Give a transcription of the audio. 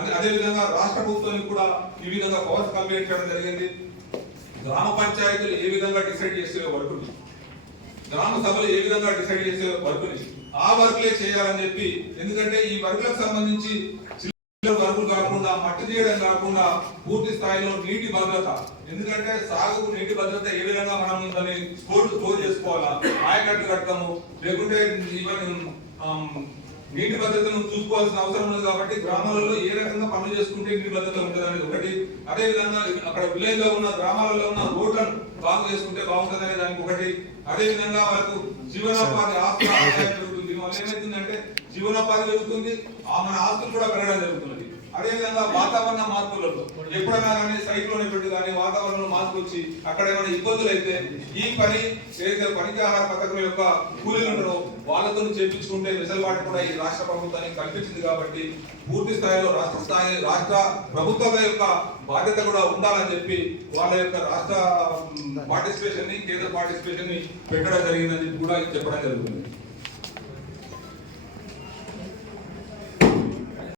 అదేవిధంగా రాష్ట్ర ప్రభుత్వానికి కూడా ఈ విధంగా పవర్స్ కన్వే చేయడం జరిగింది. గ్రామ పంచాయతీలు ఏ విధంగా డిసైడ్ చేసే వర్కులు, గ్రామ సభలు ఏ విధంగా డిసైడ్ చేసే వర్కుని ఆ వర్క్లే చేయాలని చెప్పి, ఎందుకంటే ఈ వర్కులకు సంబంధించి వర్కులు కాకుండా మట్టి తీయడం కాకుండా పూర్తి స్థాయిలో నీటి భద్రత, ఎందుకంటే సాగుకు నీటి భద్రత ఏ విధంగా మనం దాన్ని స్టోర్ చేసుకోవాలా, ఆయకట్టు కట్టము, లేకుంటే నీటి భద్రతను చూసుకోవాల్సిన అవసరం ఉంది. కాబట్టి గ్రామాలలో ఏ రకంగా పనులు చేసుకుంటే నీటి భద్రత ఉంటుంది అనేది ఒకటి. అదే విధంగా అక్కడ విలేజ్ లో ఉన్న గ్రామాలలో ఉన్న రోడ్లను బాగు చేసుకుంటే బాగుంటుంది అనే దానికి ఒకటి. అదే విధంగా వాళ్ళకు జీవనోపాధి ఆస్తులు పెరుగుతుంది. వల్ల ఏమైతుందంటే జీవనోపాధి పెరుగుతుంది, మన ఆస్తులు కూడా పెరగడం జరుగుతుంది. అదేవిధంగా వాతావరణ మార్పులలో ఎప్పుడైనా కానీ సైక్లోన్ కానీ వాతావరణంలో మార్పు వచ్చి అక్కడ ఏమైనా ఇబ్బందులు అయితే ఈ పని ఏదైతే పనికి ఆహార పథకం యొక్క కూలీలు ఉంటారో వాళ్ళతో చేపించుకుంటే వెసులుబాటు కూడా ఈ రాష్ట్ర ప్రభుత్వానికి కల్పించింది. కాబట్టి పూర్తి స్థాయిలో రాష్ట్ర ప్రభుత్వాల యొక్క బాధ్యత కూడా ఉండాలని చెప్పి వాళ్ళ యొక్క రాష్ట్ర పార్టిసిపేషన్ ని కేంద్ర పార్టిసిపేషన్ ని పెట్టడం జరిగిందని కూడా చెప్పడం జరుగుతుంది.